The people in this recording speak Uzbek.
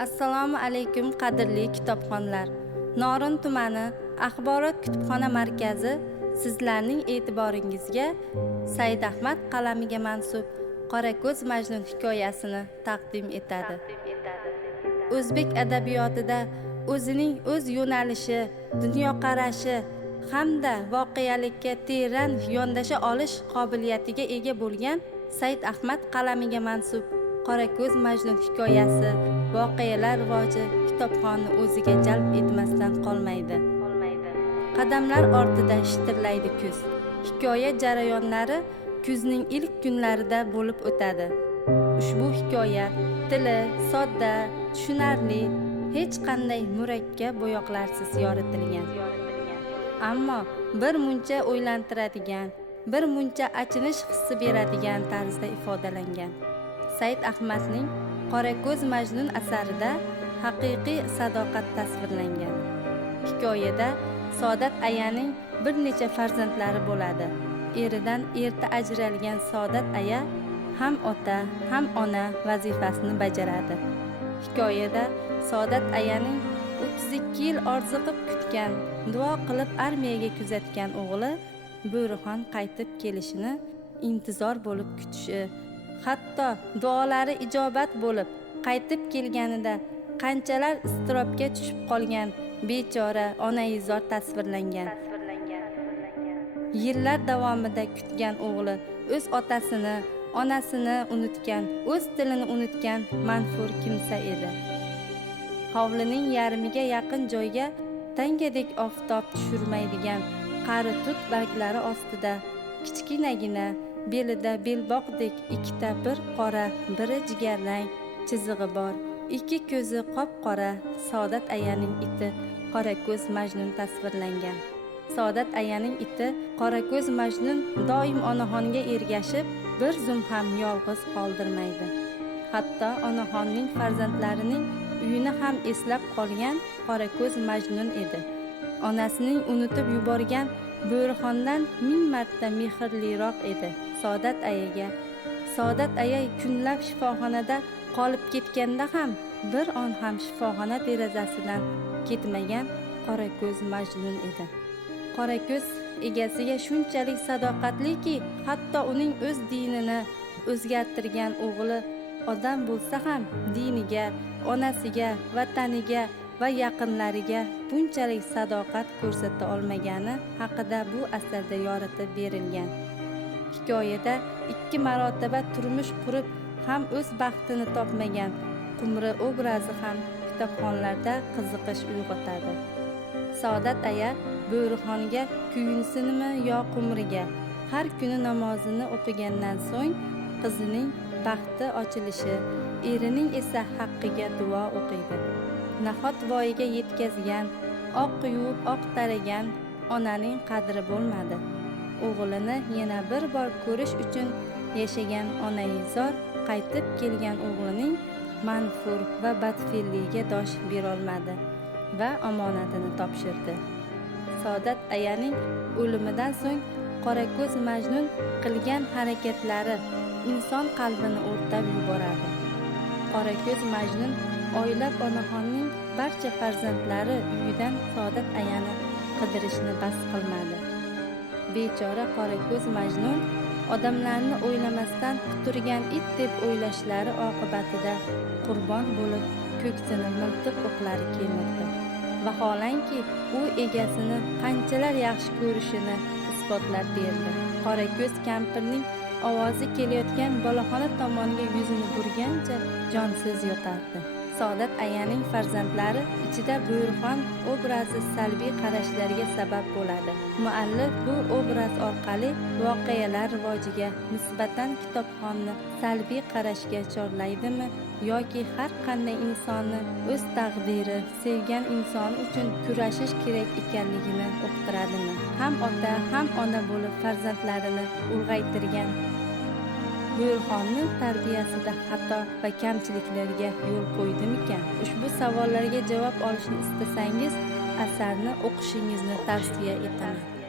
Assalomu alaykum qadrli kitobxonlar. Norin tumani Axborot kutubxona markazi sizlarning e'tiboringizga Saidahmad qalamiga mansub Qorako'z Majnun hikoyasini taqdim etadi. O'zbek adabiyotida o'zining o'z yo'nalishi, dunyoqarashi hamda voqealikka teran yondasha olish qobiliyatiga ega bo'lgan Saidahmad qalamiga mansub Qorako'z Majnun hikoyasi voqealar rivoji kitobxonni o'ziga jalb etmasdan qolmaydi. Qadamlar ortida shitirlaydi kuz. Hikoya jarayonlari kuzning ilk kunlarida bo'lib o'tadi. Ushbu hikoya tili sodda, tushunarli, hech qanday murakkab bo'yoqlarsiz yoritilgan. Ammo bir muncha o'ylantiradigan, bir muncha achinish hissi beradigan tarzda ifodalangan. Saidahmadning Qorako'z Majnun asarida haqiqiy sadoqat tasvirlangan. Hikoyada Saodat ayaning bir necha farzandlari bo'ladi. Eridan erta ajralgan Saodat aya ham ota, ham ona vazifasini bajaradi. Hikoyada Saodat ayaning 32 yil orziqib kutgan, duo qilib armiyaga kuzatgan o'g'li Bo'rixon qaytib kelishini intizor bo'lib kutishi, hatto duolari ijobat bo'lib qaytib kelganida qanchalar iztirobga tushib qolgan bechora onaizor tasvirlangan. Yillar davomida kutgan o'g'li o'z otasini, onasini unutgan, o'z tilini unutgan manfur kimsa edi. Hovlining yarmiga yaqin joyga tangadek oftob tushirmaydigan qari tut barglari ostida kichkinagina belida belboqdek ikkita bir qora, biri jigarrang chizig'i bor, ikki ko'zi qop-qora Saodat ayaning iti Qorako'z Majnun tasvirlangan. Saodat ayaning iti Qorako'z Majnun doim onaxonga ergashib, bir zum ham yolg'iz qoldirmaydi. Hatto onaxonning farzandlarining uyini ham eslab qolgan Qorako'z Majnun edi. Onasining unutib yuborgan Bo'rixondan 1000 marta mehrliroq edi Saodat ayaga. Saodat aya kunlab shifoxonada qolib ketganda ham bir on ham shifoxona derazasidan ketmagan Qorako'z Majnun edi. Qorako'z egasiga shunchalik sadoqatliki, hatto uning o'z dinini o'zgartirgan o'g'li odam bo'lsa ham diniga, onasiga, vataniga va yaqinlariga bunchalik sadoqat ko'rsata olmagani haqida bu asarda yoritib berilgan. Hikoyada 2 marotaba turmush qurib ham o'z baxtini topmagan Qumri obrazi ham kitobxonlarda qiziqish uyg'otadi. Saodat aya Bo'rixonga kuyinsinmi yo Qumriga har kuni namozini o'qigandan so'ng qizining baxti ochilishi, erining esa haqqiga duo o'qiydi. Nahot voyaga yetkazgan, oq yuvib oq taragan onaning qadri bo'lmadi. O'g'lini yana bir bor ko'rish uchun yashagan onaizor qaytib kelgan o'g'lining manfur va badfe'lligiga dosh berolmadi va omonatini topshirdi. Saodat ayaning o'limidan so'ng Qorako'z Majnun qilgan harakatlari inson qalbini o'rtab yuboradi. Qorako'z Majnun oylab onaxonning barcha farzandlari uyidan Saodat ayani qidirishni bas qilmadi. Bechora Qorako'z Majnun odamlarni o'ylamasdan quturgan it deb o'ylashlari oqibatida qurbon bo'lib ko'ksini miltiq o'qlari kemirdi. Vaholanki u egasini qanchalar yaxshi ko'rishini isbotlab berdi. Qorako'z kampirning ovozi kelayotgan boloxona tomonga yuzini burgancha jonsiz yotardi. Saodat ayaning farzandlari ichida Bo'rixon obrazi salbiy qarashlarga sabab bo'ladi. Muallif bu obraz orqali voqealar rivojiga nisbatan kitobxonni salbiy qarashga chorlaydimi yoki har qanday insonni o'z taqdiri, sevgan inson uchun kurashish kerak ekanligini uqtiradimi? Ham ota, ham ona bo'lib farzandlarini ulg'aytirgan Bo'rixonning tarbiyasida xato va kamchiliklarga yo'l qo'ydimikan? Ushbu savollarga javob olishni istasangiz, asarni o'qishingizni tavsiya etaman.